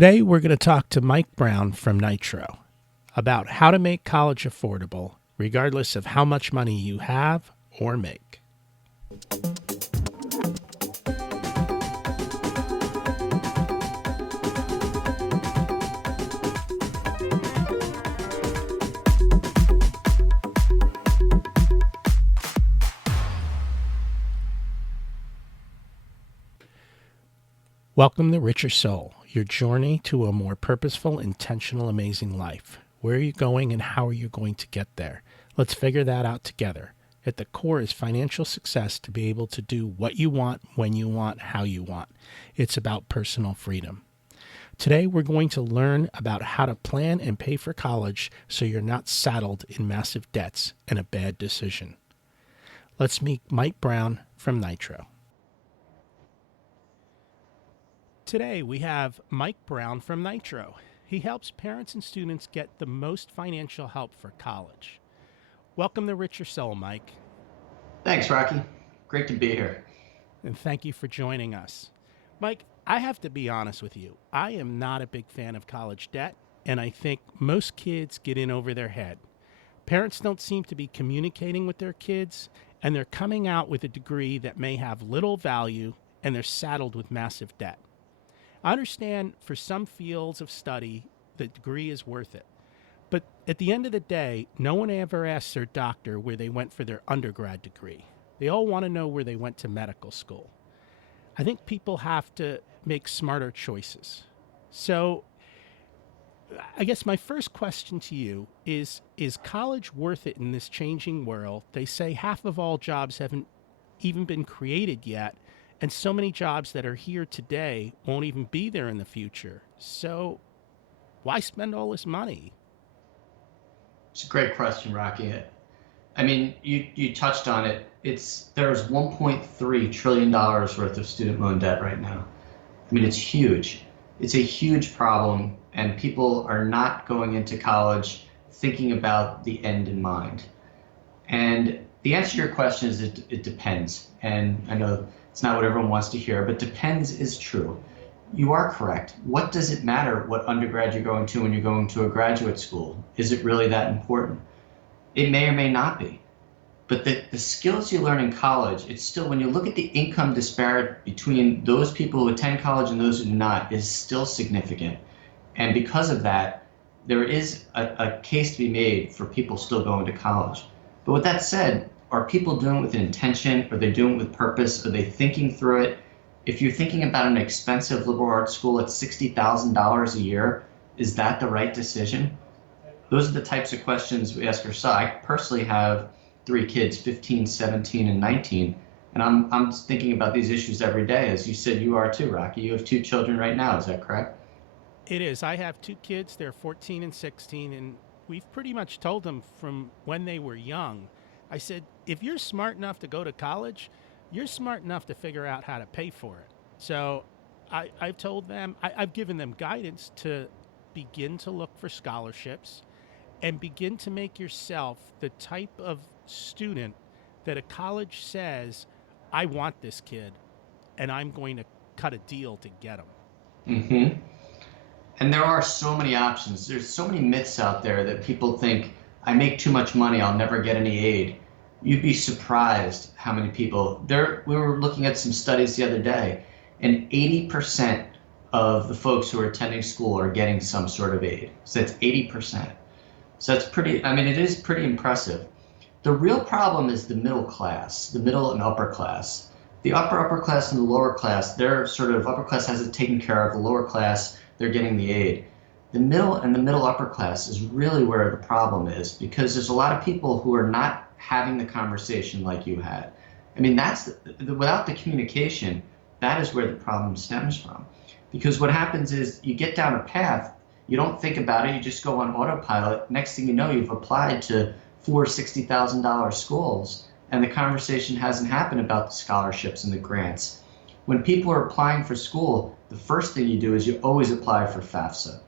Today, we're going to talk to Mike Brown from Nitro about how to make college affordable, regardless of how much money you have or make. Welcome to Richer Soul, your journey to a more purposeful, intentional, amazing life. Where are you going and how are you going to get there? Let's figure that out together. At the core is financial success to be able to do what you want, when you want, how you want. It's about personal freedom. Today, we're going to learn about how to plan and pay for college so you're not saddled in massive debts and a bad decision. Let's meet Mike Brown from Nitro. Today, we have Mike Brown from Nitro. He helps parents and students get the most financial help for college. Welcome to Richer Soul, Mike. Thanks, Rocky. Great to be here. And thank you for joining us. Mike, I have to be honest with you. I am not a big fan of college debt, and I think most kids get in over their head. Parents don't seem to be communicating with their kids, and they're coming out with a degree that may have little value, and they're saddled with massive debt. I understand for some fields of study, the degree is worth it. But at the end of the day, no one ever asks their doctor where they went for their undergrad degree. They all want to know where they went to medical school. I think people have to make smarter choices. So I guess my first question to you is college worth it in this changing world? They say half of all jobs haven't even been created yet. And so many jobs that are here today won't even be there in the future. So why spend all this money? It's a great question, Rocky. I mean, you touched on it. There's $1.3 trillion worth of student loan debt right now. I mean, it's huge. It's a huge problem, and people are not going into college thinking about the end in mind. And the answer to your question is it depends. And I know it's not what everyone wants to hear, but depends is true. You are correct. What does it matter what undergrad you're going to when you're going to a graduate school? Is it really that important? It may or may not be. But the skills you learn in college, it's still, when you look at the income disparity between those people who attend college and those who do not, is still significant. And because of that, there is a case to be made for people still going to college. But with that said, are people doing it with intention? Are they doing it with purpose? Are they thinking through it? If you're thinking about an expensive liberal arts school at $60,000 a year, is that the right decision? Those are the types of questions we ask ourselves. I personally have 3 kids, 15, 17, and 19, and I'm thinking about these issues every day. As you said, you are too, Rocky. You have 2 children right now, is that correct? It is. I have 2 kids. They're 14 and 16, and we've pretty much told them from when they were young. I said, if you're smart enough to go to college, you're smart enough to figure out how to pay for it. So I've told them, I've given them guidance to begin to look for scholarships and begin to make yourself the type of student that a college says, I want this kid, and I'm going to cut a deal to get him. Mm-hmm. And there are so many options. There's so many myths out there that people think, I make too much money, I'll never get any aid. You'd be surprised how many people we were looking at some studies the other day, and 80% of the folks who are attending school are getting some sort of aid. So that's 80%. So that's it is pretty impressive. The real problem is the middle class, the middle and upper class. The upper class and the lower class, they're sort of, upper class has it taken care of, the lower class, they're getting the aid. The middle and the middle upper class is really where the problem is, because there's a lot of people who are not having the conversation like you had. I mean, without the communication, that is where the problem stems from. Because what happens is you get down a path, you don't think about it, you just go on autopilot. Next thing you know, you've applied to 4 $60,000 schools, and the conversation hasn't happened about the scholarships and the grants. When people are applying for school, the first thing you do is you always apply for FAFSA.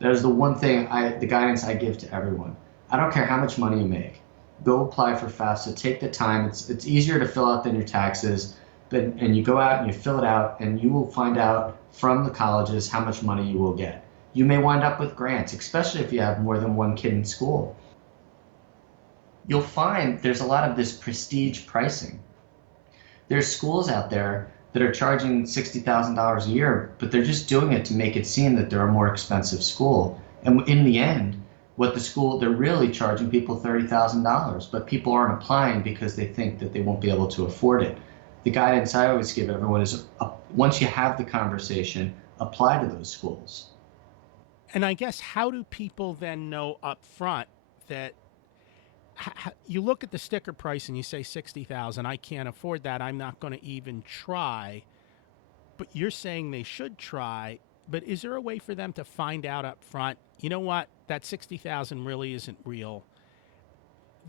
That is the one thing, the guidance I give to everyone. I don't care how much money you make. Go apply for FAFSA, take the time. It's easier to fill out than your taxes, and you go out and you fill it out, and you will find out from the colleges how much money you will get. You may wind up with grants, especially if you have more than one kid in school. You'll find there's a lot of this prestige pricing. There's schools out there that are charging $60,000 a year, but they're just doing it to make it seem that they're a more expensive school. And in the end, they're really charging people $30,000, but people aren't applying because they think that they won't be able to afford it. The guidance I always give everyone is once you have the conversation, apply to those schools. And I guess how do people then know up front that you look at the sticker price and you say 60,000, I can't afford that, I'm not going to even try. But you're saying they should try, but is there a way for them to find out up front, you know what, that 60,000 really isn't real?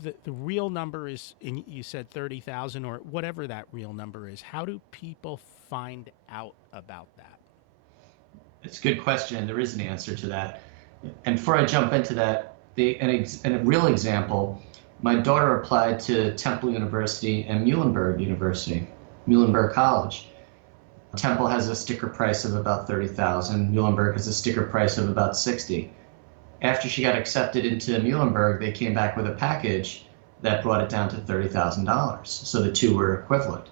The real number is, and you said 30,000 or whatever that real number is. How do people find out about that? It's a good question. There is an answer to that. And before I jump into that, a real example, my daughter applied to Temple University and Muhlenberg College. Temple has a sticker price of about 30,000. Muhlenberg has a sticker price of about 60. After she got accepted into Muhlenberg, they came back with a package that brought it down to $30,000. So the two were equivalent.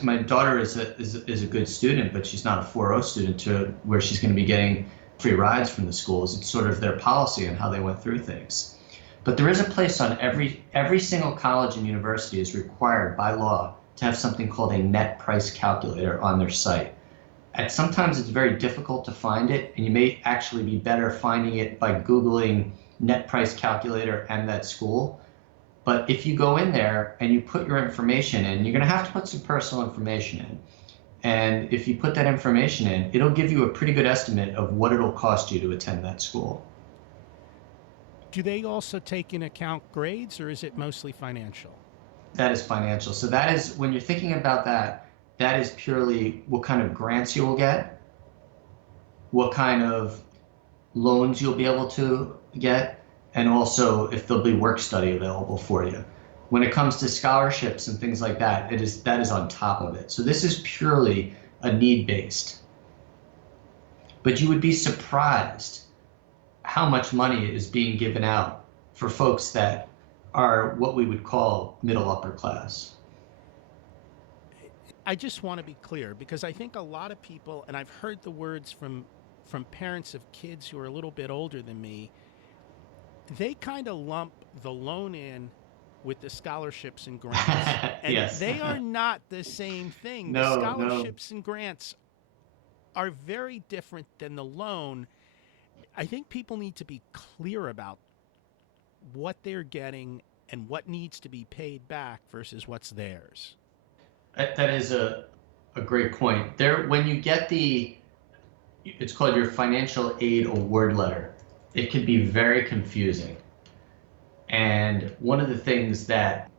My daughter is a good student, but she's not a 4.0 student to where she's going to be getting free rides from the schools. It's sort of their policy and how they went through things. But there is a place on every single college and university is required by law to have something called a net price calculator on their site. And sometimes it's very difficult to find it, and you may actually be better finding it by Googling net price calculator and that school. But if you go in there and you put your information in, you're going to have to put some personal information in. And if you put that information in, it'll give you a pretty good estimate of what it'll cost you to attend that school. Do they also take into account grades, or is it mostly financial? That is financial. So that is, when you're thinking about that, that is purely what kind of grants you will get, what kind of loans you'll be able to get, and also if there'll be work study available for you. When it comes to scholarships and things like that, that is on top of it. So this is purely a need-based. But you would be surprised how much money is being given out for folks that are what we would call middle upper class. I just want to be clear, because I think a lot of people, and I've heard the words from parents of kids who are a little bit older than me, they kind of lump the loan in with the scholarships and grants. And yes. They are not the same thing. No, the scholarships and grants are very different than the loan. I think people need to be clear about what they're getting and what needs to be paid back versus what's theirs. That is a great point. When you get it's called your financial aid award letter, it can be very confusing. And one of the things that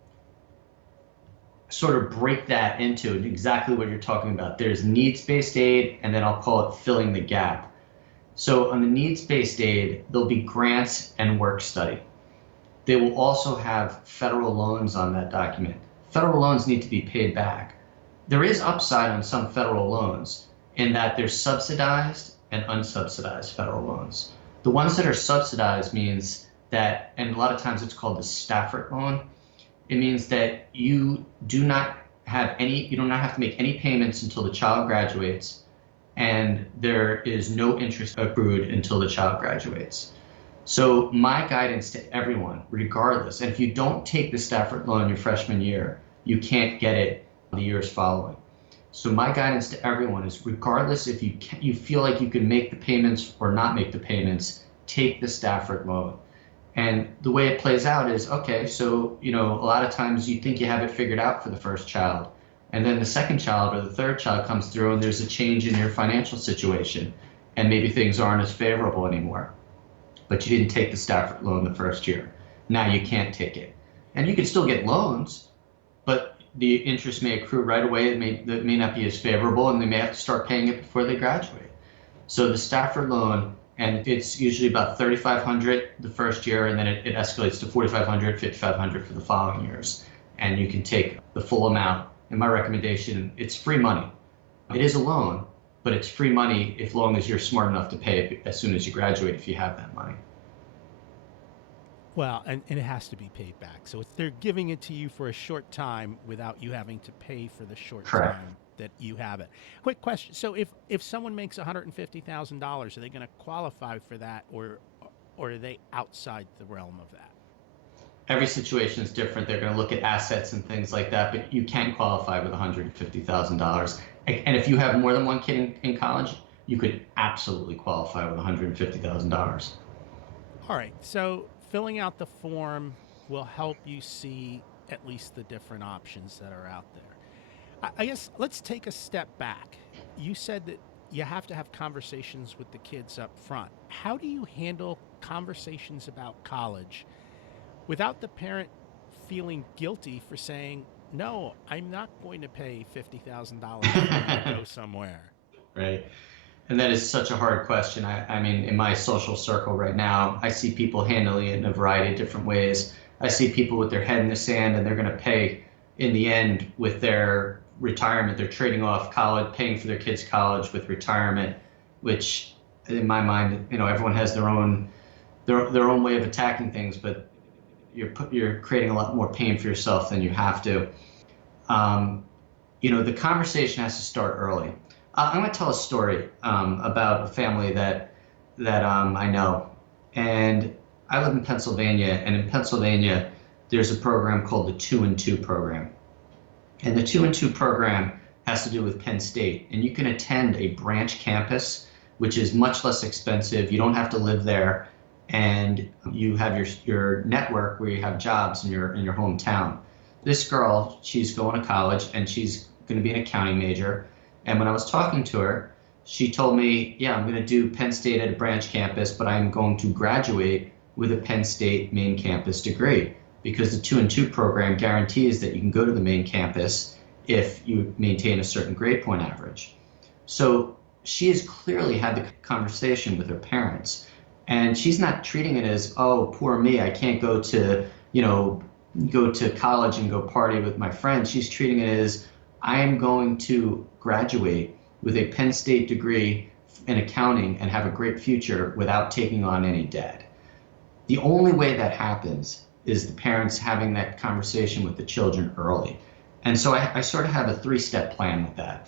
sort of break that into exactly what you're talking about, there's needs-based aid, and then I'll call it filling the gap. So on the needs-based aid, there'll be grants and work study. They will also have federal loans on that document. Federal loans need to be paid back. There is upside on some federal loans in that there's subsidized and unsubsidized federal loans. The ones that are subsidized means that, and a lot of times it's called the Stafford loan. It means that you do not have to make any payments until the child graduates, and there is no interest accrued until the child graduates. So my guidance to everyone, regardless, and if you don't take the Stafford loan your freshman year, you can't get it the years following. So my guidance to everyone is, regardless if you feel like you can make the payments or not make the payments, take the Stafford loan. And the way it plays out is, okay, so a lot of times you think you have it figured out for the first child, and then the second child or the third child comes through and there's a change in your financial situation, and maybe things aren't as favorable anymore. But you didn't take the Stafford loan the first year. Now you can't take it. And you can still get loans, but the interest may accrue right away. It may not be as favorable, and they may have to start paying it before they graduate. So the Stafford loan, and it's usually about $3,500 the first year, and then it escalates to $4,500, $5,500 for the following years. And you can take the full amount. And my recommendation, it's free money. It is a loan, but it's free money as long as you're smart enough to pay it as soon as you graduate if you have that money. Well, and it has to be paid back. So they're giving it to you for a short time without you having to pay for the short Correct. time that you have it. Quick question. So if someone makes $150,000, are they going to qualify for that, or are they outside the realm of that? Every situation is different. They're going to look at assets and things like that, but you can qualify with $150,000. And if you have more than one kid in college, you could absolutely qualify with $150,000. All right. So filling out the form will help you see at least the different options that are out there. I guess let's take a step back. You said that you have to have conversations with the kids up front. How do you handle conversations about college without the parent feeling guilty for saying, no, I'm not going to pay $50,000 for you to go somewhere? Right. And that is such a hard question. I mean, in my social circle right now, I see people handling it in a variety of different ways. I see people with their head in the sand and they're going to pay in the end with their retirement. They're trading off college, paying for their kids' college with retirement, which in my mind, everyone has their own way of attacking things, but you're creating a lot more pain for yourself than you have to. The conversation has to start early. I'm going to tell a story about a family that I know, and I live in Pennsylvania, and in Pennsylvania, there's a program called the 2-and-2 program, and the 2-and-2 program has to do with Penn State, and you can attend a branch campus, which is much less expensive. You don't have to live there, and you have your network where you have jobs in your hometown. This girl, she's going to college, and she's going to be an accounting major. And when I was talking to her, she told me, yeah, I'm going to do Penn State at a branch campus, but I'm going to graduate with a Penn State main campus degree, because the 2-and-2 program guarantees that you can go to the main campus if you maintain a certain grade point average. So she has clearly had the conversation with her parents, and she's not treating it as, oh, poor me, I can't go to college and go party with my friends. She's treating it as, I am going to graduate with a Penn State degree in accounting and have a great future without taking on any debt. The only way that happens is the parents having that conversation with the children early. And so I sort of have a 3-step plan with that.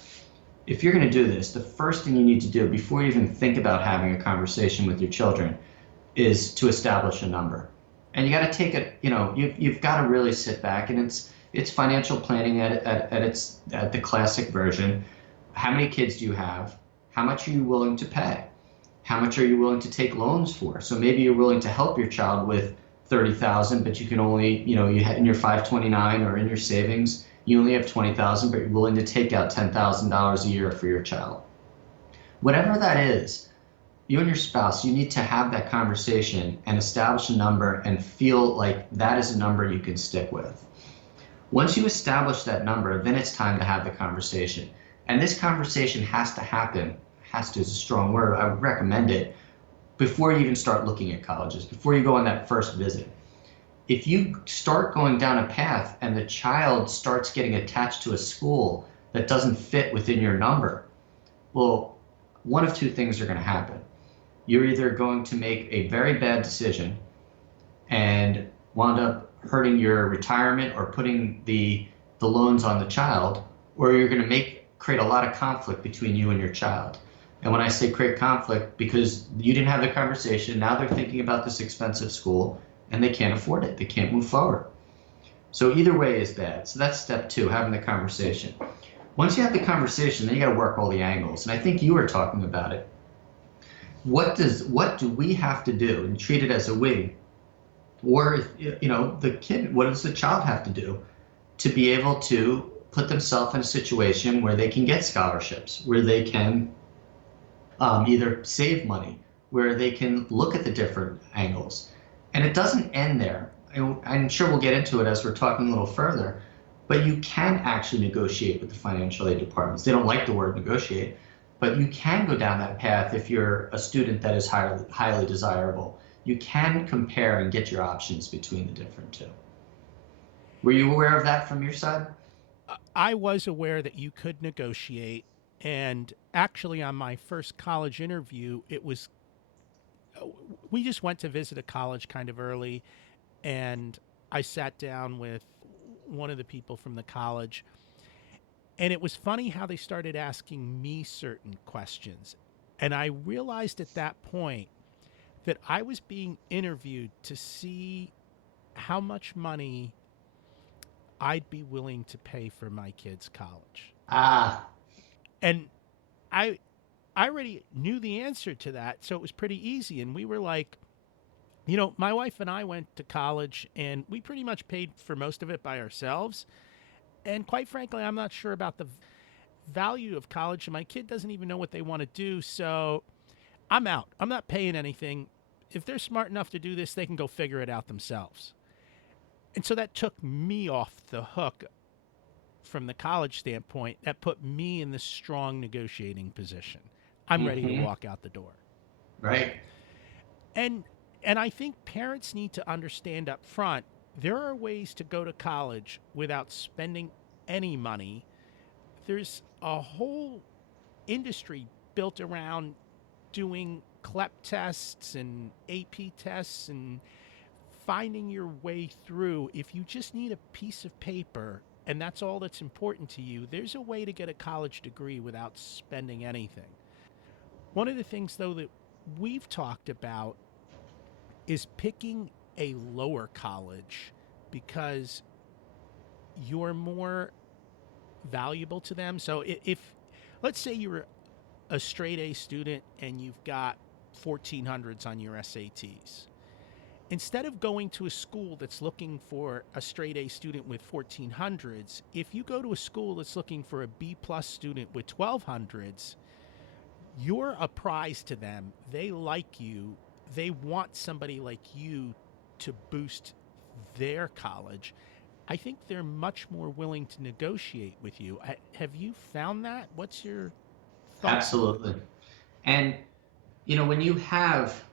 If you're going to do this, the first thing you need to do before you even think about having a conversation with your children is to establish a number. And you got to take it, you've got to really sit back, and it's financial planning at the classic version. How many kids do you have? How much are you willing to pay? How much are you willing to take loans for? So maybe you're willing to help your child with $30,000, but you can only, in your 529 or in your savings, you only have $20,000, but you're willing to take out $10,000 a year for your child. Whatever that is, you and your spouse, you need to have that conversation and establish a number and feel like that is a number you can stick with. Once you establish that number, then it's time to have the conversation. And this conversation has to happen, has to is a strong word, I would recommend it, before you even start looking at colleges, before you go on that first visit. If you start going down a path and the child starts getting attached to a school that doesn't fit within your number, well, one of two things are going to happen. You're either going to make a very bad decision and wound up hurting your retirement or putting the loans on the child, or you're going to create a lot of conflict between you and your child. And when I say create conflict, because you didn't have the conversation, now they're thinking about this expensive school and they can't afford it. They can't move forward. So either way is bad. So that's step 2, having the conversation. Once you have the conversation, then you got to work all the angles. And I think you were talking about it. What do we have to do, and treat it as a we, or the kid, what does the child have to do to be able to put themselves in a situation where they can get scholarships, where they can either save money, where they can look at the different angles. And it doesn't end there. I'm sure we'll get into it as we're talking a little further, but you can actually negotiate with the financial aid departments. They don't like the word negotiate, but you can go down that path if you're a student that is highly desirable. You can compare and get your options between the different two. Were you aware of that from your side? I was aware that you could negotiate, And actually, on my first college interview, we just went to visit a college kind of early, and I sat down with one of the people from the college, and it was funny how they started asking me certain questions. And I realized at that point that I was being interviewed to see how much money I'd be willing to pay for my kids' college. Ah, And I I already knew the answer to that, so it was pretty easy. And we were like, my wife and I went to college and we pretty much paid for most of it by ourselves. And quite frankly, I'm not sure about the value of college, and my kid doesn't even know what they want to do. So I'm out. I'm not paying anything. If they're smart enough to do this, they can go figure it out themselves. And so that took me off the hook from the college standpoint. That put me in this strong negotiating position. I'm ready to mm-hmm. walk out the door. Right. And and I think parents need to understand up front there are ways to go to college without spending any money. There's a whole industry built around doing CLEP tests and AP tests and finding your way through. If you just need a piece of paper and that's all that's important to you, there's a way to get a college degree without spending anything. One of the things, though, that we've talked about is picking a lower college because you're more valuable to them. So if let's say you're a straight A student and you've got 1400s on your SATs, instead of going to a school that's looking for a straight A student with 1400s, if you go to a school that's looking for a B plus student with 1200s, you're a prize to them. They like you. They want somebody like you to boost their college. I think they're much more willing to negotiate with you. Have you found that? What's your thoughts? Absolutely. And, when you have,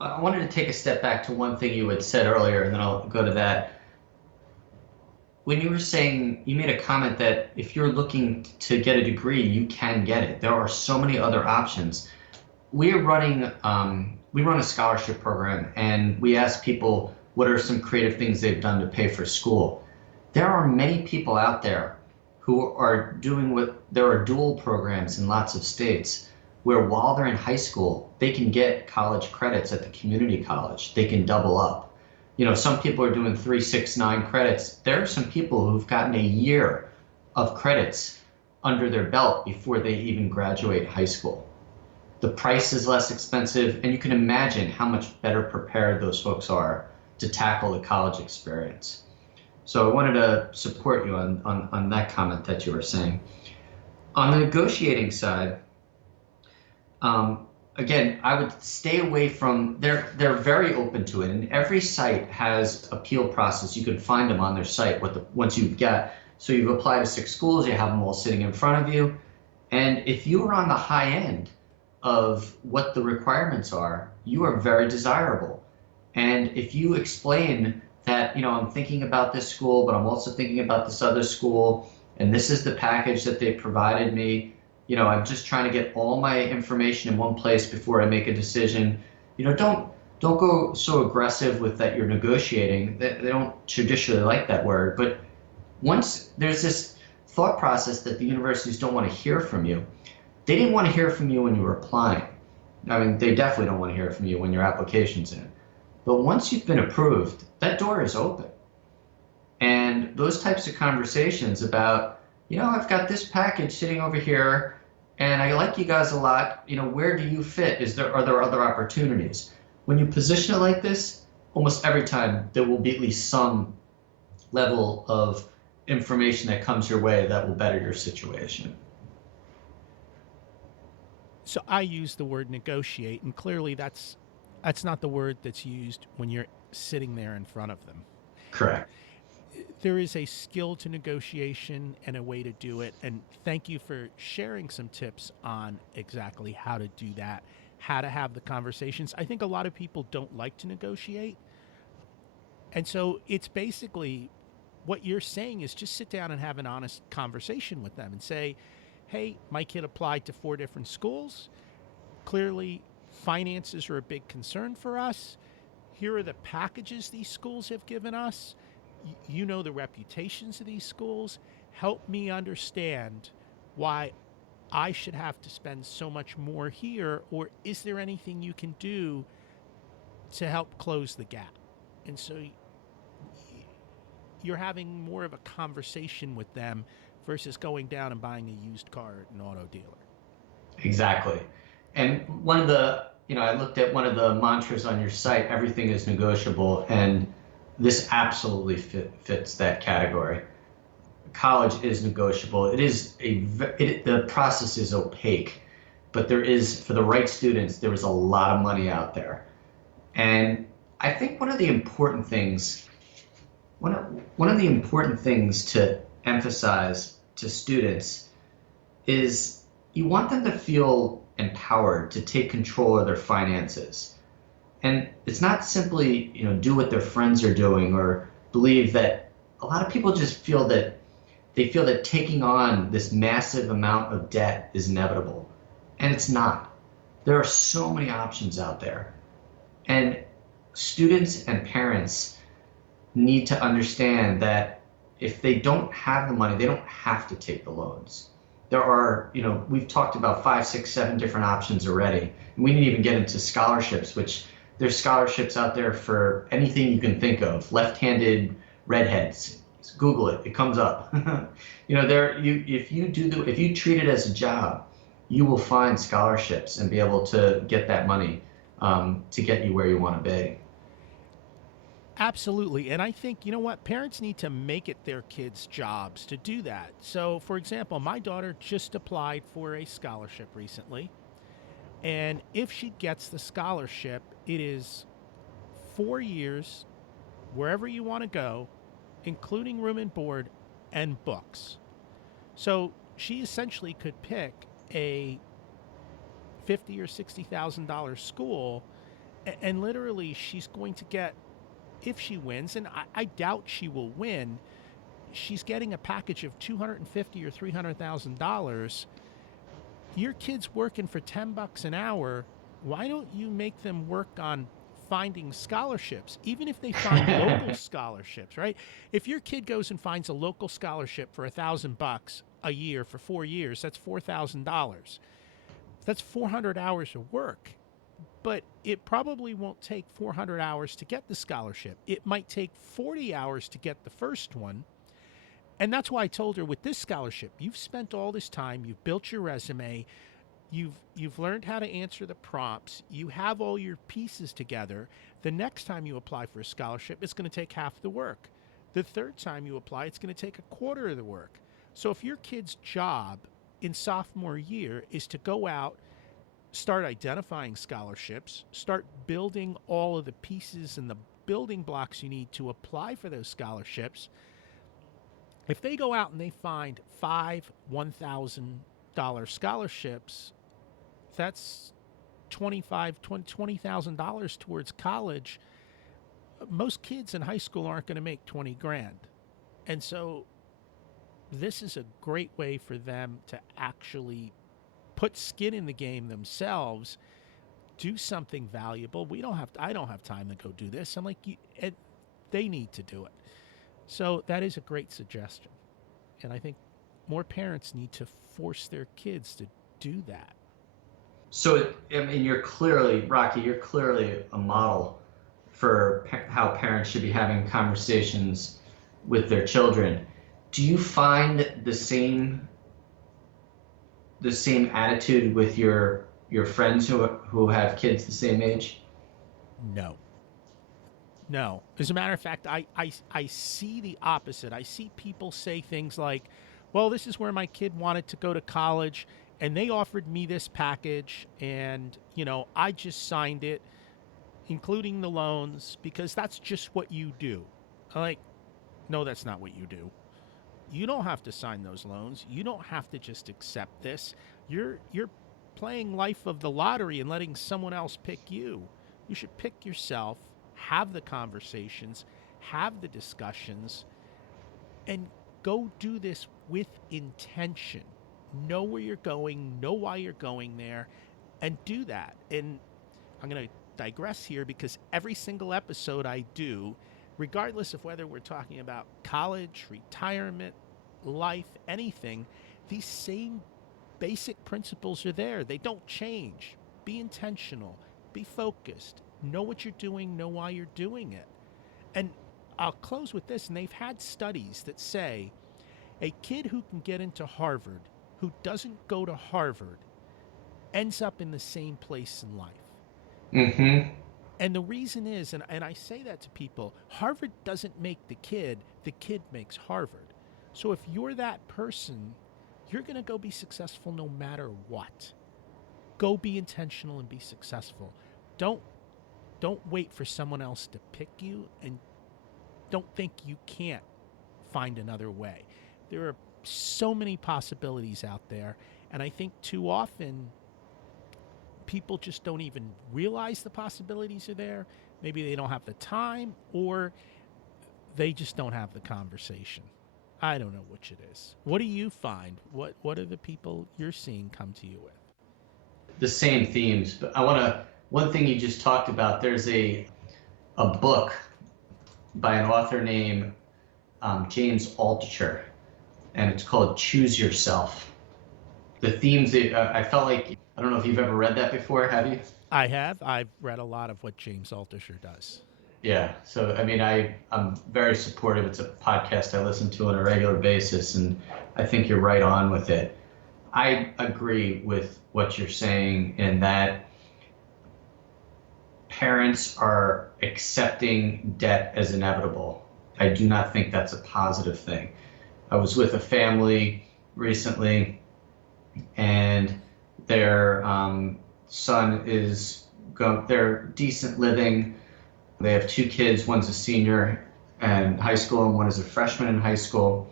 I wanted to take a step back to one thing you had said earlier, and then I'll go to that. When you were saying, you made a comment that if you're looking to get a degree, you can get it. There are so many other options. We run a scholarship program, and we ask people what are some creative things they've done to pay for school. There are many people out there who are there are dual programs in lots of states where while they're in high school, they can get college credits at the community college. They can double up. Some people are doing 3, 6, 9 credits. There are some people who've gotten a year of credits under their belt before they even graduate high school. The price is less expensive, and you can imagine how much better prepared those folks are to tackle the college experience. So I wanted to support you on that comment that you were saying. On the negotiating side, again, I would stay away from, they're very open to it, and every site has appeal process. You can find them on their site once you've got, so you've applied to 6 schools, you have them all sitting in front of you, and if you are on the high end of what the requirements are, you are very desirable. And if you explain that, I'm thinking about this school, but I'm also thinking about this other school, and this is the package that they provided me, I'm just trying to get all my information in one place before I make a decision. Don't go so aggressive with that you're negotiating. They don't traditionally like that word, but once there's this thought process that the universities don't want to hear from you. They didn't want to hear from you when you were applying. I mean, they definitely don't want to hear from you when your application's in. But once you've been approved, that door is open. And those types of conversations about, I've got this package sitting over here, and I like you guys a lot. Where do you fit? Are there other opportunities? When you position it like this, almost every time there will be at least some level of information that comes your way that will better your situation. So I use the word negotiate, and clearly that's not the word that's used when you're sitting there in front of them. Correct. There is a skill to negotiation and a way to do it. And thank you for sharing some tips on exactly how to do that, how to have the conversations. I think a lot of people don't like to negotiate. And so it's basically what you're saying is just sit down and have an honest conversation with them and say, hey, my kid applied to 4 different schools. Clearly, finances are a big concern for us. Here are the packages these schools have given us. You know the reputations of these schools. Help me understand why I should have to spend so much more here, or is there anything you can do to help close the gap? And so you're having more of a conversation with them versus going down and buying a used car at an auto dealer. Exactly. And one of the, I looked at one of the mantras on your site, everything is negotiable, and this absolutely fits that category. College is negotiable. The process is opaque, but there is, for the right students, there is a lot of money out there. And I think one of the important things to emphasize to students is you want them to feel empowered to take control of their finances. And it's not simply, do what their friends are doing, or believe that a lot of people just feel that taking on this massive amount of debt is inevitable. And it's not. There are so many options out there. And students and parents need to understand that if they don't have the money, they don't have to take the loans. There are, we've talked about 5, 6, 7 different options already. And we didn't even get into scholarships, which there's scholarships out there for anything you can think of. Left-handed redheads. Google it, it comes up. If you treat it as a job, you will find scholarships and be able to get that money to get you where you want to be. Absolutely. And I think, parents need to make it their kids' jobs to do that. So, for example, my daughter just applied for a scholarship recently. And if she gets the scholarship, it is 4 years, wherever you want to go, including room and board and books. So she essentially could pick a $50,000 or $60,000 school, and literally she's going to get, if she wins, and I doubt she will win, she's getting a package of $250,000 or $300,000. Your kid's working for $10 an hour. Why don't you make them work on finding scholarships, even if they find local scholarships, right? If your kid goes and finds a local scholarship for $1,000 a year for 4 years, that's $4,000. That's 400 hours of work. But it probably won't take 400 hours to get the scholarship. It might take 40 hours to get the first one. And that's why I told her, with this scholarship, you've spent all this time, you've built your resume, you've learned how to answer the prompts, you have all your pieces together. The next time you apply for a scholarship, it's going to take half the work. The third time you apply, it's going to take a quarter of the work. So if your kid's job in sophomore year is to go out, start identifying scholarships, start building all of the pieces and the building blocks you need to apply for those scholarships, if they go out and they find 5 $1,000 scholarships, that's $20,000 towards college. Most kids in high school aren't going to make 20 grand. And so this is a great way for them to actually put skin in the game themselves, do something valuable. I don't have time to go do this. I'm like, they need to do it. So that is a great suggestion. And I think more parents need to force their kids to do that. So, I mean, Rocky, you're clearly a model for how parents should be having conversations with their children. Do you find the same attitude with your friends who have kids the same age? No. As a matter of fact, I see the opposite. I see people say things like, well, this is where my kid wanted to go to college, and they offered me this package, and, I just signed it, including the loans, because that's just what you do. I'm like, no, that's not what you do. You don't have to sign those loans. You don't have to just accept this. You're playing life of the lottery and letting someone else pick you. You should pick yourself, have the conversations, have the discussions, and go do this with intention, Know where you're going, know why you're going there, and do that. And I'm going to digress here because every single episode I do, regardless of whether we're talking about college, retirement, life, anything, these same basic principles are there. They don't change. Be intentional, be focused, know what you're doing, know why you're doing it. And I'll close with this, and they've had studies that say a kid who can get into Harvard, who doesn't go to Harvard, ends up in the same place in life. Mm-hmm. And the reason is, and I say that to people, Harvard doesn't make the kid makes Harvard. So if you're that person, you're going to go be successful no matter what. Go be intentional and be successful. Don't wait for someone else to pick you, and don't think you can't find another way. There are so many possibilities out there, and I think too often people just don't even realize the possibilities are there. Maybe they don't have the time, or they just don't have the conversation. I don't know which it is. What do you find? What are the people you're seeing come to you with? The same themes, but one thing you just talked about, there's a book by an author named James Altucher, and it's called Choose Yourself. The themes that I felt like, I don't know if you've ever read that before, have you? I have. I've read a lot of what James Altucher does. Yeah, so I mean, I'm very supportive. It's a podcast I listen to on a regular basis, and I think you're right on with it. I agree with what you're saying in that parents are accepting debt as inevitable. I do not think that's a positive thing. I was with a family recently, and their son they're decent living. They have two kids. One's a senior in high school, and one is a freshman in high school.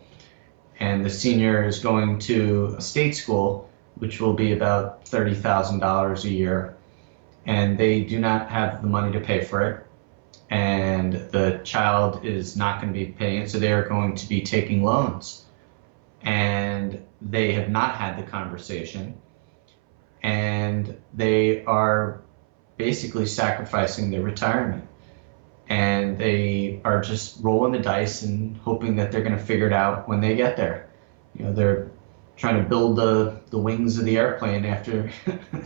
And the senior is going to a state school, which will be about $30,000 a year. And they do not have the money to pay for it. And the child is not going to be paying it, so they are going to be taking loans. And they have not had the conversation. And they are basically sacrificing their retirement. And they are just rolling the dice and hoping that they're going to figure it out when they get there. You know, they're trying to build the wings of the airplane after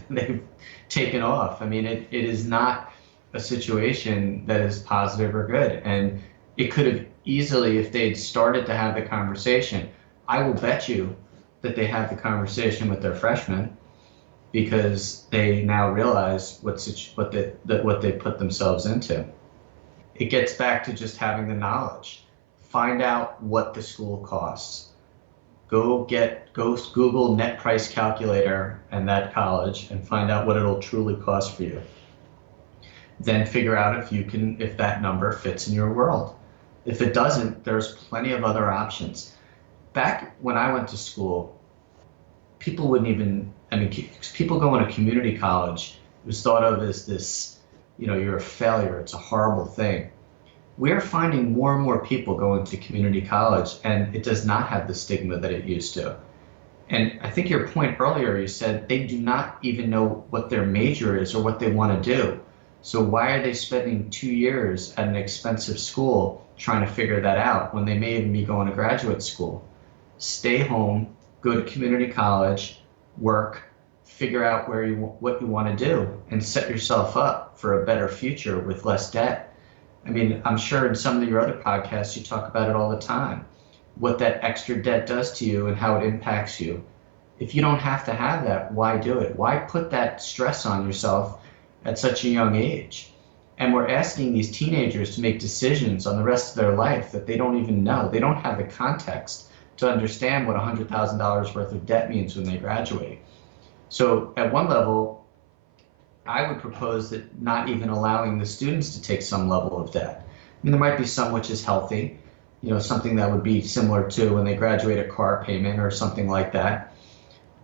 they've taken off. I mean, it is not a situation that is positive or good. And it could have easily, if they'd started to have the conversation, I will bet you that they have the conversation with their freshmen, because they now realize what they put themselves into. It gets back to just having the knowledge. Find out what the school costs. Go Google net price calculator and that college and find out what it'll truly cost for you. Then figure out if that number fits in your world. If it doesn't, there's plenty of other options. Back when I went to school, people going to community college was thought of as this, you're a failure, it's a horrible thing. We're finding more and more people going to community college, and it does not have the stigma that it used to. And I think your point earlier, you said they do not even know what their major is or what they want to do. So why are they spending 2 years at an expensive school trying to figure that out when they may even be going to graduate school? Stay home, go to community college, work, figure out what you want to do, and set yourself up for a better future with less debt. I mean, I'm sure in some of your other podcasts you talk about it all the time, what that extra debt does to you and how it impacts you. If you don't have to have that, why do it? Why put that stress on yourself at such a young age? And we're asking these teenagers to make decisions on the rest of their life that they don't even know. They don't have the context to understand what $100,000 worth of debt means when they graduate. So at one level, I would propose that not even allowing the students to take some level of debt. I mean, there might be some which is healthy, something that would be similar to when they graduate a car payment or something like that.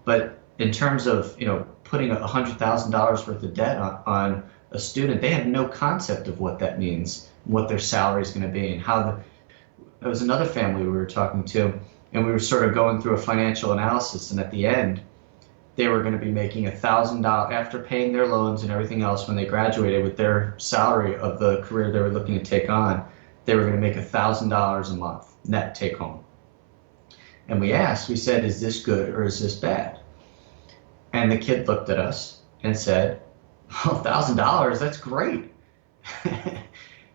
But in terms of, putting $100,000 worth of debt on a student, they have no concept of what that means, what their salary is going to be, and how there was another family we were talking to, and we were sort of going through a financial analysis, and at the end, they were going to be making $1,000 after paying their loans and everything else when they graduated with their salary of the career they were looking to take on. They were going to make $1,000 a month net take home. And we said, is this good or is this bad? And the kid looked at us and said, well, $1,000, that's great.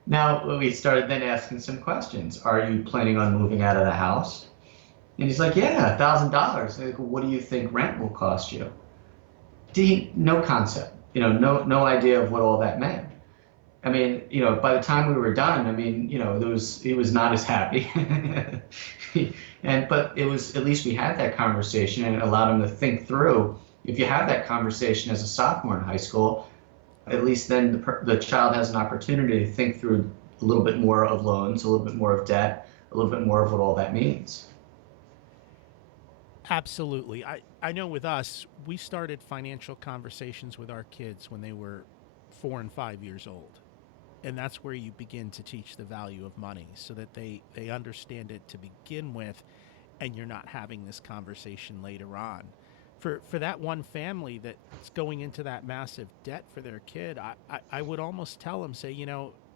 Now we started then asking some questions. Are you planning on moving out of the house? And he's like, yeah, $1,000. Like, well, what do you think rent will cost you? No concept, no idea of what all that meant. I mean, by the time we were done, I mean, he was not as happy. But it was, at least we had that conversation, and it allowed him to think through. If you have that conversation as a sophomore in high school, at least then the child has an opportunity to think through a little bit more of loans, a little bit more of debt, a little bit more of what all that means. Absolutely. I know with us, we started financial conversations with our kids when they were 4 and 5 years old. And that's where you begin to teach the value of money so that they understand it to begin with, and you're not having this conversation later on. For that one family that's going into that massive debt for their kid, I would almost tell them, say,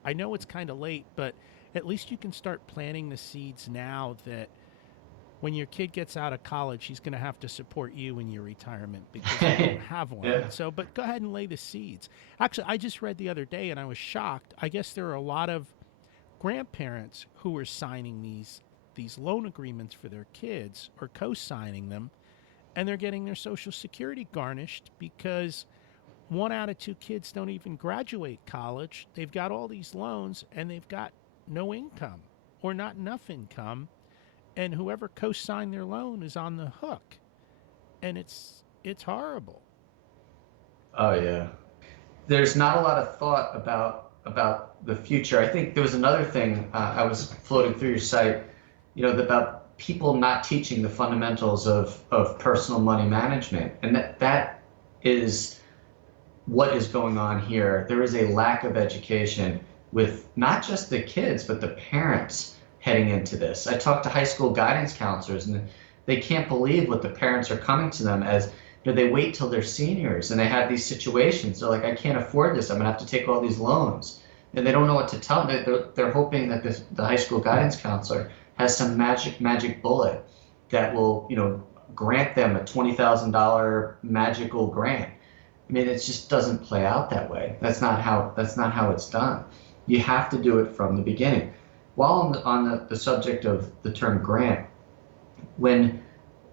I know it's kind of late, but at least you can start planting the seeds now that when your kid gets out of college, he's going to have to support you in your retirement because you don't have one. Yeah. So, but go ahead and lay the seeds. Actually, I just read the other day and I was shocked. I guess there are a lot of grandparents who are signing these loan agreements for their kids or co-signing them, and they're getting their Social Security garnished because 1 out of 2 kids don't even graduate college. They've got all these loans and they've got no income or not enough income. And whoever co-signed their loan is on the hook, and it's horrible. Oh yeah. There's not a lot of thought about the future. I think there was another thing I was floating through your site, about people not teaching the fundamentals of personal money management, and that is what is going on here. There is a lack of education with not just the kids but the parents heading into this. I talked to high school guidance counselors, and they can't believe what the parents are coming to them as. They wait till they're seniors and they have these situations. They're like, I can't afford this. I'm gonna have to take all these loans, and they don't know what to tell them. They're hoping that the high school guidance counselor has some magic bullet that will, grant them a $20,000 magical grant. I mean, it just doesn't play out that way. That's not how it's done. You have to do it from the beginning. While on the subject of the term grant, when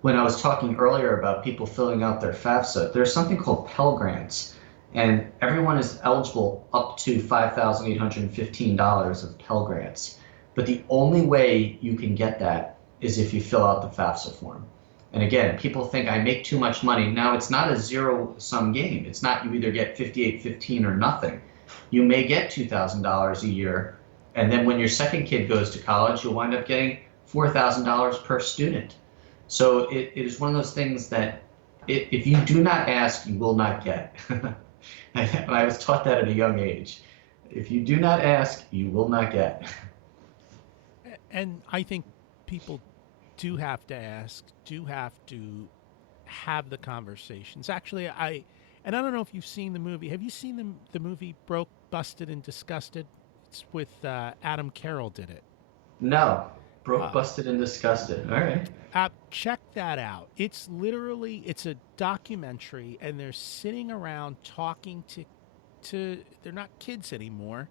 I was talking earlier about people filling out their FAFSA, there's something called Pell Grants, and everyone is eligible up to $5,815 of Pell Grants. But the only way you can get that is if you fill out the FAFSA form. And again, people think I make too much money. Now, it's not a zero-sum game. It's not you either get $5,815 or nothing. You may get $2,000 a year, and then when your second kid goes to college, you'll wind up getting $4,000 per student. So it is one of those things that if you do not ask, you will not get. I was taught that at a young age. If you do not ask, you will not get. And I think people do have to ask, do have to have the conversations. Actually, I don't know if you've seen the movie. Have you seen the movie Broke, Busted, and Disgusted? It's with Adam Carroll did it. No. Broke, Busted, and Disgusted. All right. Check that out. It's a documentary, and they're sitting around talking to they're not kids anymore.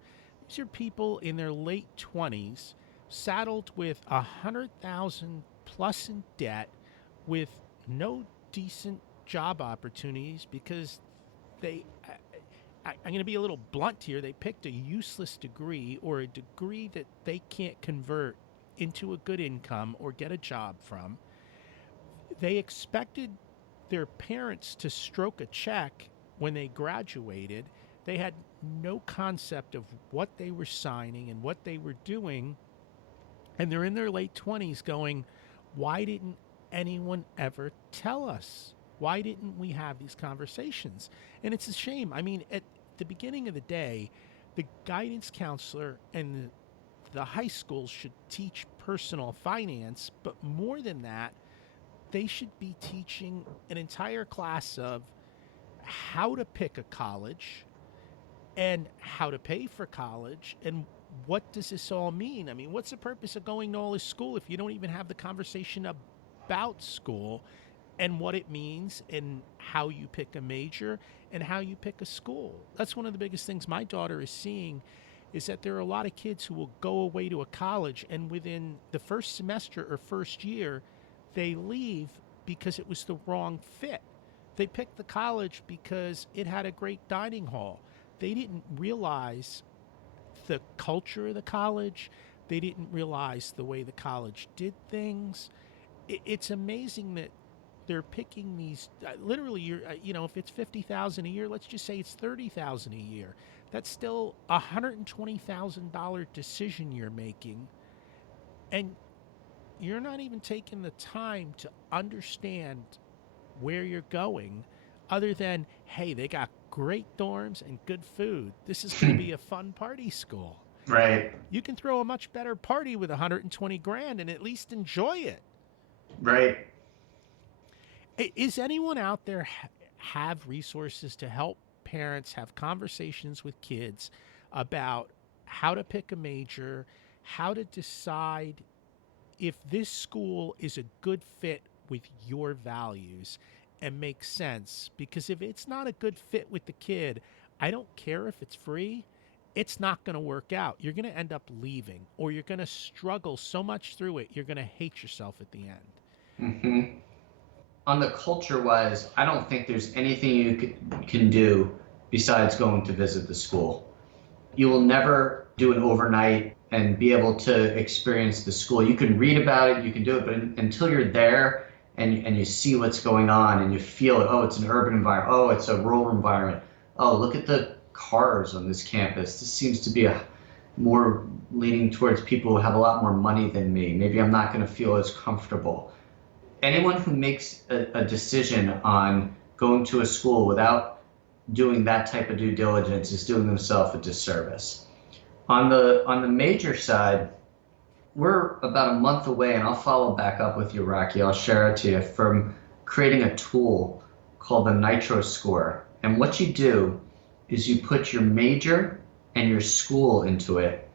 These are people in their late 20s, saddled with $100,000 plus in debt, with no decent job opportunities because I'm going to be a little blunt here. They picked a useless degree, or a degree that they can't convert into a good income or get a job from. They expected their parents to stroke a check when they graduated. They had no concept of what they were signing and what they were doing. And they're in their late 20s going, why didn't anyone ever tell us? Why didn't we have these conversations? And it's a shame. I mean, at the beginning of the day, the guidance counselor and the high schools should teach personal finance, but more than that, they should be teaching an entire class of how to pick a college and how to pay for college and what does this all mean? I mean, what's the purpose of going to all this school if you don't even have the conversation about school and what it means and how you pick a major and how you pick a school? That's one of the biggest things my daughter is seeing, is that there are a lot of kids who will go away to a college and within the first semester or first year, they leave because it was the wrong fit. They picked the college because it had a great dining hall. They didn't realize the culture of the college. They didn't realize the way the college did things. It's amazing that they're picking these. Literally, if it's 50,000 a year, let's just say it's 30,000 a year. That's still $120,000 decision you're making, and you're not even taking the time to understand where you're going, other than, hey, they got great dorms and good food. This is going to be a fun party school. Right. You can throw a much better party with 120 grand and at least enjoy it. Right. Is anyone out there have resources to help parents have conversations with kids about how to pick a major, how to decide if this school is a good fit with your values and makes sense? Because if it's not a good fit with the kid, I don't care if it's free, it's not going to work out. You're going to end up leaving, or you're going to struggle so much through it, you're going to hate yourself at the end. Mm-hmm. On the culture wise, I don't think there's anything you can do besides going to visit the school. You will never do an overnight and be able to experience the school. You can read about it, you can do it, but until you're there and you see what's going on and you feel it, oh, it's an urban environment, oh, it's a rural environment, oh, look at the cars on this campus. This seems to be a more leaning towards people who have a lot more money than me. Maybe I'm not going to feel as comfortable. Anyone who makes a decision on going to a school without doing that type of due diligence is doing themselves a disservice. On the major side, we're about a month away, and I'll follow back up with you, Rocky. I'll share it to you, from creating a tool called the NitroScore. And what you do is you put your major and your school into it,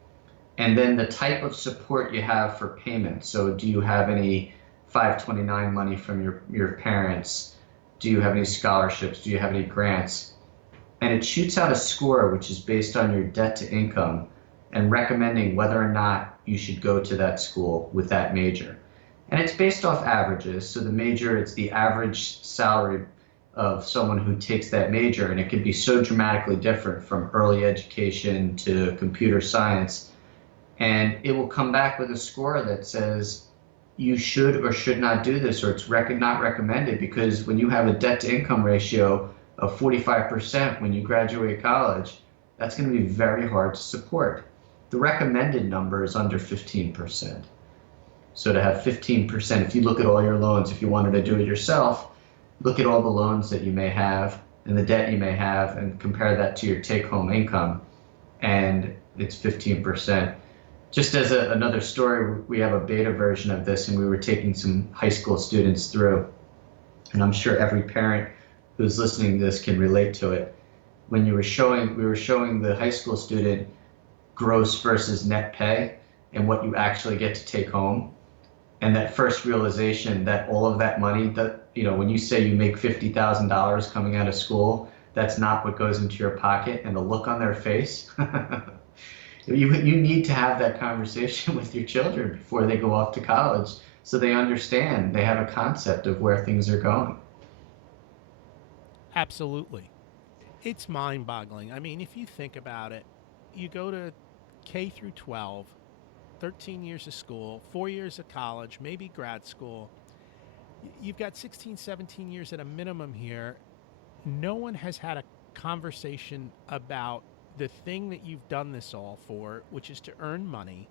and then the type of support you have for payment. So do you have any 529 money from your parents? Do you have any scholarships? Do you have any grants? And it shoots out a score which is based on your debt to income and recommending whether or not you should go to that school with that major. And it's based off averages. So the major, it's the average salary of someone who takes that major, and it can be so dramatically different from early education to computer science. And it will come back with a score that says you should or should not do this, or it's not recommended, because when you have a debt to income ratio of 45% when you graduate college, that's going to be very hard to support. The recommended number is under 15%. So to have 15%, if you look at all your loans, if you wanted to do it yourself, look at all the loans that you may have and the debt you may have and compare that to your take-home income, and it's 15%. Just as another story, we have a beta version of this, and we were taking some high school students through, and I'm sure every parent who's listening to this can relate to it. When we were showing the high school student gross versus net pay and what you actually get to take home, and that first realization that all of that money, that, when you say you make $50,000 coming out of school, that's not what goes into your pocket, and the look on their face. You need to have that conversation with your children before they go off to college, so they understand, they have a concept of where things are going. Absolutely. It's mind-boggling. I mean, if you think about it, you go to K through 12, 13 years of school, 4 years of college, maybe grad school. You've got 16, 17 years at a minimum here. No one has had a conversation about the thing that you've done this all for, which is to earn money.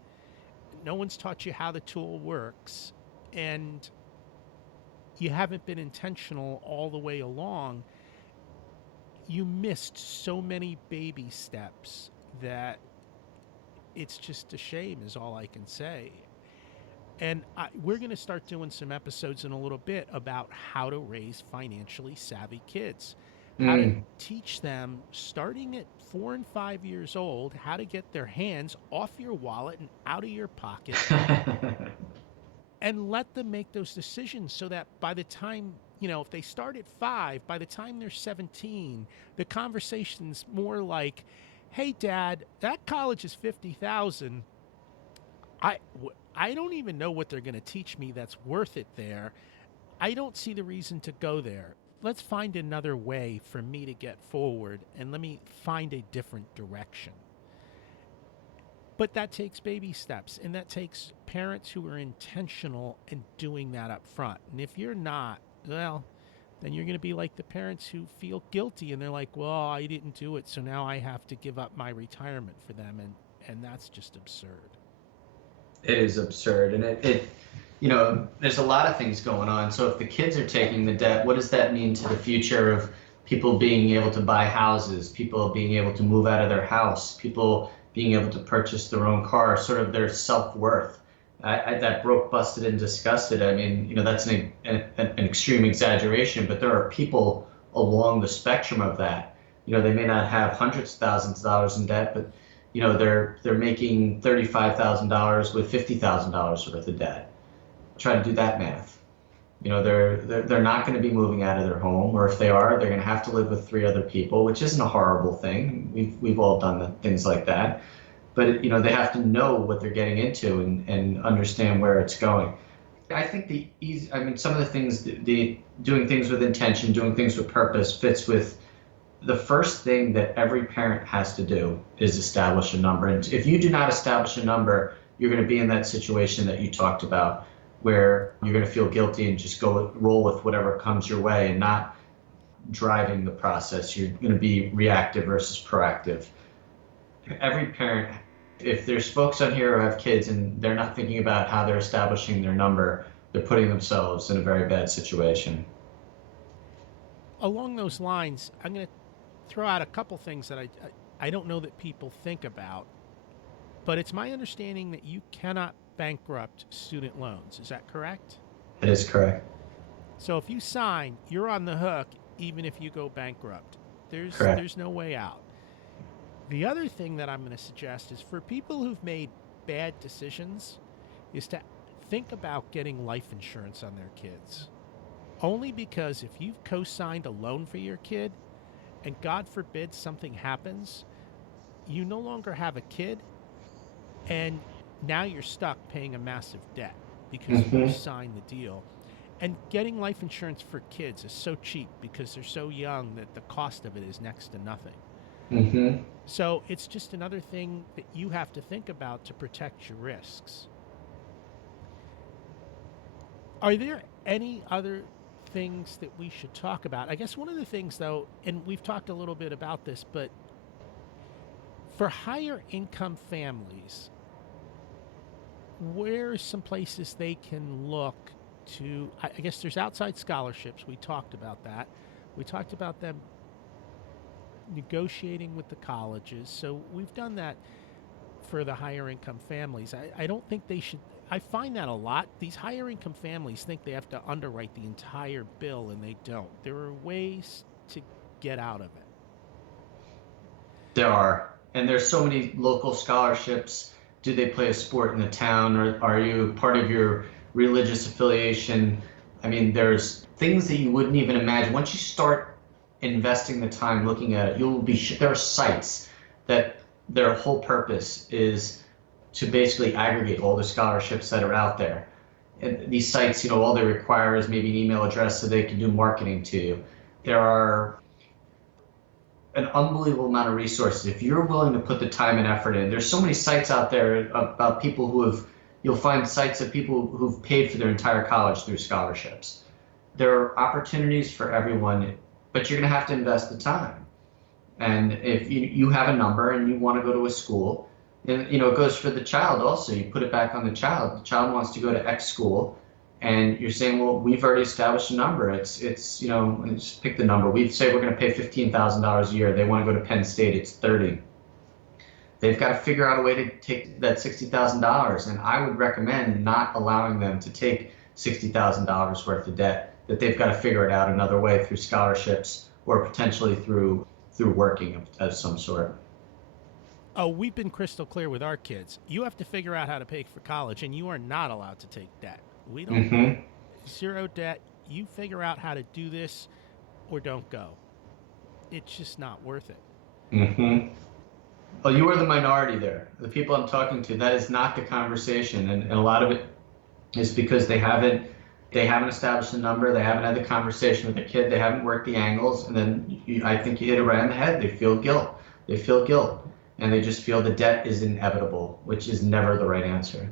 No one's taught you how the tool works, and you haven't been intentional all the way along. You missed so many baby steps that it's just a shame is all I can say. And we're going to start doing some episodes in a little bit about how to raise financially savvy kids, how to Mm. teach them starting at 4 and 5 years old, how to get their hands off your wallet and out of your pocket and let them make those decisions so that by the time, if they start at 5, by the time they're 17, the conversation's more like, hey, Dad, that college is 50,000. I, I don't even know what they're going to teach me that's worth it there. I don't see the reason to go there. Let's find another way for me to get forward and let me find a different direction. But that takes baby steps, and that takes parents who are intentional in doing that up front. And if you're not, well, then you're going to be like the parents who feel guilty and they're like, well, I didn't do it, so now I have to give up my retirement for them. And that's just absurd. It is absurd. And there's a lot of things going on. So if the kids are taking the debt, what does that mean to the future of people being able to buy houses, people being able to move out of their house, people being able to purchase their own car, sort of their self-worth? That broke, busted, and disgusted. I mean, that's an extreme exaggeration, but there are people along the spectrum of that. They may not have hundreds of thousands of dollars in debt, but they're making $35,000 with $50,000 worth of debt. Try to do that math. They're not going to be moving out of their home, or if they are, they're going to have to live with 3 other people, which isn't a horrible thing. We've all done things like that. But they have to know what they're getting into and understand where it's going. I think some of the things, the doing things with intention, doing things with purpose fits with the first thing that every parent has to do is establish a number. And if you do not establish a number, you're going to be in that situation that you talked about, where you're going to feel guilty and just roll with whatever comes your way and not driving the process. You're going to be reactive versus proactive. Every parent, if there's folks on here who have kids and they're not thinking about how they're establishing their number, they're putting themselves in a very bad situation. Along those lines, I'm going to throw out a couple things that I don't know that people think about, but it's my understanding that you cannot bankrupt student loans. Is that correct? That is correct. So if you sign, you're on the hook even if you go bankrupt. Correct. There's no way out. The other thing that I'm going to suggest is for people who've made bad decisions is to think about getting life insurance on their kids. Only because if you've co-signed a loan for your kid and God forbid something happens, you no longer have a kid and now you're stuck paying a massive debt because you signed the deal. And getting life insurance for kids is so cheap because they're so young that the cost of it is next to nothing. So it's just another thing that you have to think about to protect your risks. Are there any other things that we should talk about? I guess one of the things, though, and we've talked a little bit about this, but for higher income families, where are some places they can look to? I guess there's outside scholarships. We talked about that. We talked about them negotiating with the colleges. So we've done that for the higher income families. I don't think they should. I find that a lot. These higher income families think they have to underwrite the entire bill, and they don't. There are ways to get out of it. There are. And there's so many local scholarships. Do they play a sport in the town, or are you part of your religious affiliation? I mean, there's things that you wouldn't even imagine. Once you start investing the time looking at it, there are sites that their whole purpose is to basically aggregate all the scholarships that are out there. And these sites, all they require is maybe an email address so they can do marketing to you. There are an unbelievable amount of resources. If you're willing to put the time and effort in, there's so many sites out there about people you'll find sites of people who've paid for their entire college through scholarships. There are opportunities for everyone, but you're going to have to invest the time. And if you have a number and you want to go to a school, and it goes for the child also. You put it back on the child. The child wants to go to X school, and you're saying, well, we've already established a number. It's just pick the number. We say we're going to pay $15,000 a year. They want to go to Penn State. It's 30. they've got to figure out a way to take that $60,000. And I would recommend not allowing them to take $60,000 worth of debt, that they've got to figure it out another way through scholarships or potentially through working of some sort. Oh, we've been crystal clear with our kids. You have to figure out how to pay for college, and you are not allowed to take debt. We don't, Mm-hmm. zero debt. You figure out how to do this or don't go. It's just not worth it. Mm-hmm. Well, you are the minority there. The people I'm talking to, that is not the conversation. And a lot of it is because they haven't established a number, they haven't had the conversation with the kid, they haven't worked the angles, and then I think you hit it right on the head. They feel guilt. They feel guilt. And they just feel the debt is inevitable, which is never the right answer.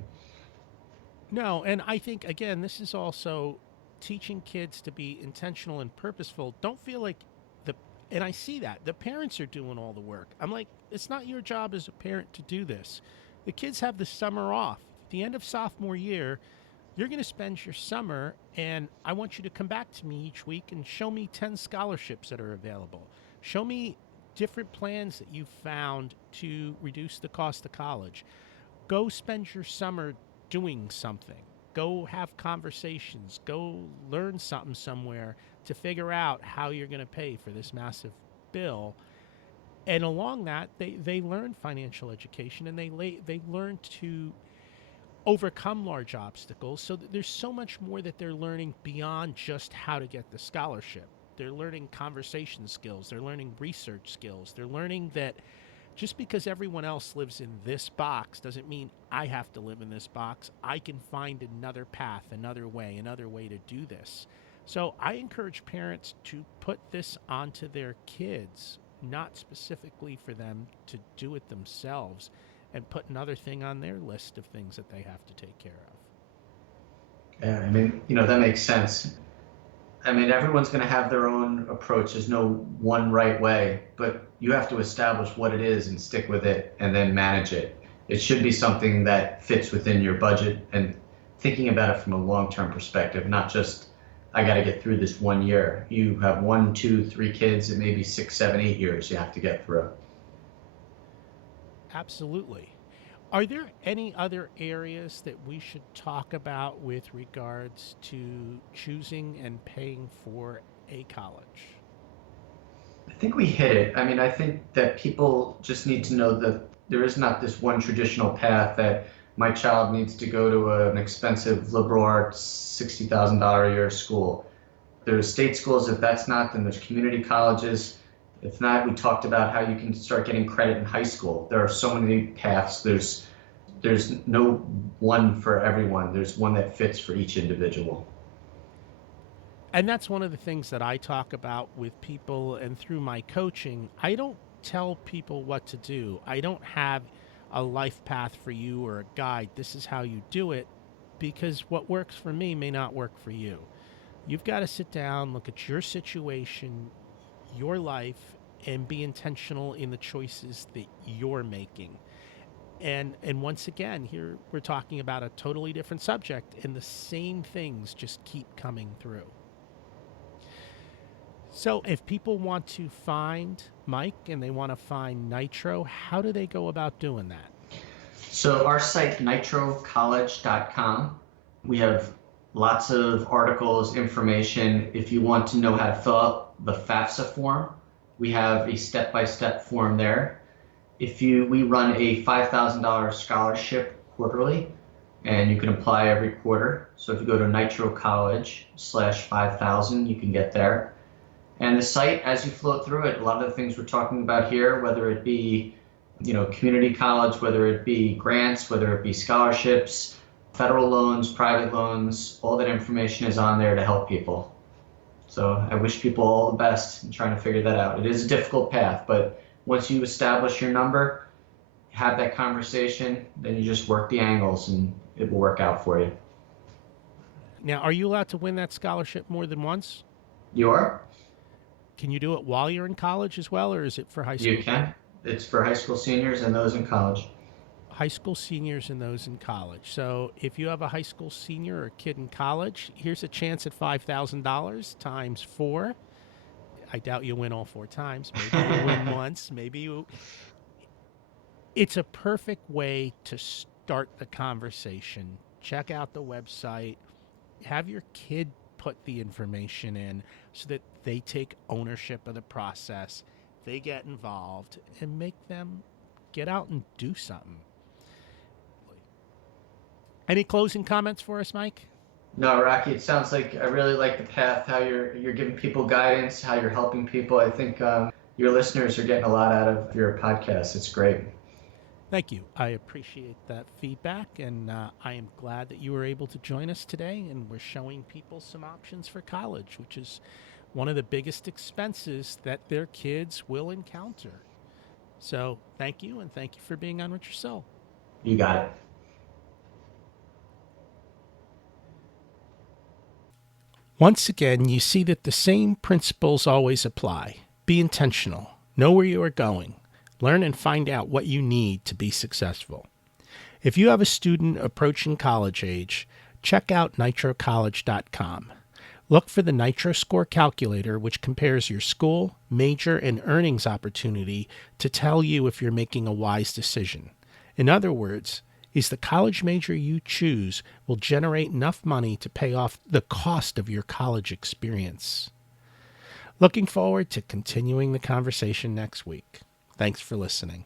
No, and I think, again, this is also teaching kids to be intentional and purposeful. Don't feel like and I see that the parents are doing all the work. I'm like, it's not your job as a parent to do this. The kids have the summer off. At the end of sophomore year, you're going to spend your summer, and I want you to come back to me each week and show me 10 scholarships that are available. Show me different plans that you've found to reduce the cost of college. Go spend your summer doing something. Go have conversations. Go learn something somewhere to figure out how you're going to pay for this massive bill. And along that, they learn financial education, and they learn to overcome large obstacles. So there's so much more that they're learning beyond just how to get the scholarship. They're learning conversation skills. They're learning research skills. They're learning that just because everyone else lives in this box doesn't mean I have to live in this box. I can find another path, another way to do this. So I encourage parents to put this onto their kids, not specifically for them to do it themselves, and put another thing on their list of things that they have to take care of. Yeah, I mean, that makes sense. I mean, everyone's going to have their own approach. There's no one right way, but you have to establish what it is and stick with it and then manage it. It should be something that fits within your budget and thinking about it from a long-term perspective, not just, I got to get through this 1 year. You have 1, 2, 3 kids, it may be 6, 7, 8 years you have to get through. Absolutely. Are there any other areas that we should talk about with regards to choosing and paying for a college? I think we hit it. I mean, I think that people just need to know that there is not this one traditional path that my child needs to go to an expensive liberal arts $60,000 a year school. There's state schools. If that's not, then there's community colleges. If not, we talked about how you can start getting credit in high school. There are so many paths. There's no one for everyone. There's one that fits for each individual. And that's one of the things that I talk about with people, and through my coaching, I don't tell people what to do. I don't have a life path for you or a guide. This is how you do it, because what works for me may not work for you. You've got to sit down, look at your situation, your life, and be intentional in the choices that you're making. And once again, here we're talking about a totally different subject, and the same things just keep coming through. So if people want to find Mike and they want to find Nitro, how do they go about doing that? So our site, nitrocollege.com, we have lots of articles, information. If you want to know how to fill out the FAFSA form, we have a step-by-step form there. We run a $5,000 scholarship quarterly, and you can apply every quarter. So if you go to nitrocollege/5000, you can get there. And the site, as you float through it, a lot of the things we're talking about here, whether it be community college, whether it be grants, whether it be scholarships, federal loans, private loans, all that information is on there to help people. So I wish people all the best in trying to figure that out. It is a difficult path, but once you establish your number, have that conversation, then you just work the angles and it will work out for you. Now, are you allowed to win that scholarship more than once? You are? Can you do it while you're in college as well, or is it for high school? You can. It's for high school seniors and those in college. High school seniors and those in college. So if you have a high school senior or a kid in college, here's a chance at $5,000 times 4. I doubt you'll win all 4 times. Maybe you'll win once. Maybe you. It's a perfect way to start the conversation. Check out the website, have your kid put the information in so that they take ownership of the process, they get involved, and make them get out and do something. Any closing comments for us, Mike? No, Rocky, it sounds like I really like the path, how you're giving people guidance, how you're helping people. I think your listeners are getting a lot out of your podcast. It's great. Thank you. I appreciate that feedback, and I am glad that you were able to join us today. And we're showing people some options for college, which is one of the biggest expenses that their kids will encounter. So thank you, and thank you for being on With Your Soul. You got it. Once again, you see that the same principles always apply. Be intentional. Know where you are going. Learn and find out what you need to be successful. If you have a student approaching college age, check out nitrocollege.com. Look for the NitroScore calculator, which compares your school, major, and earnings opportunity to tell you if you're making a wise decision. In other words, is the college major you choose will generate enough money to pay off the cost of your college experience. Looking forward to continuing the conversation next week. Thanks for listening.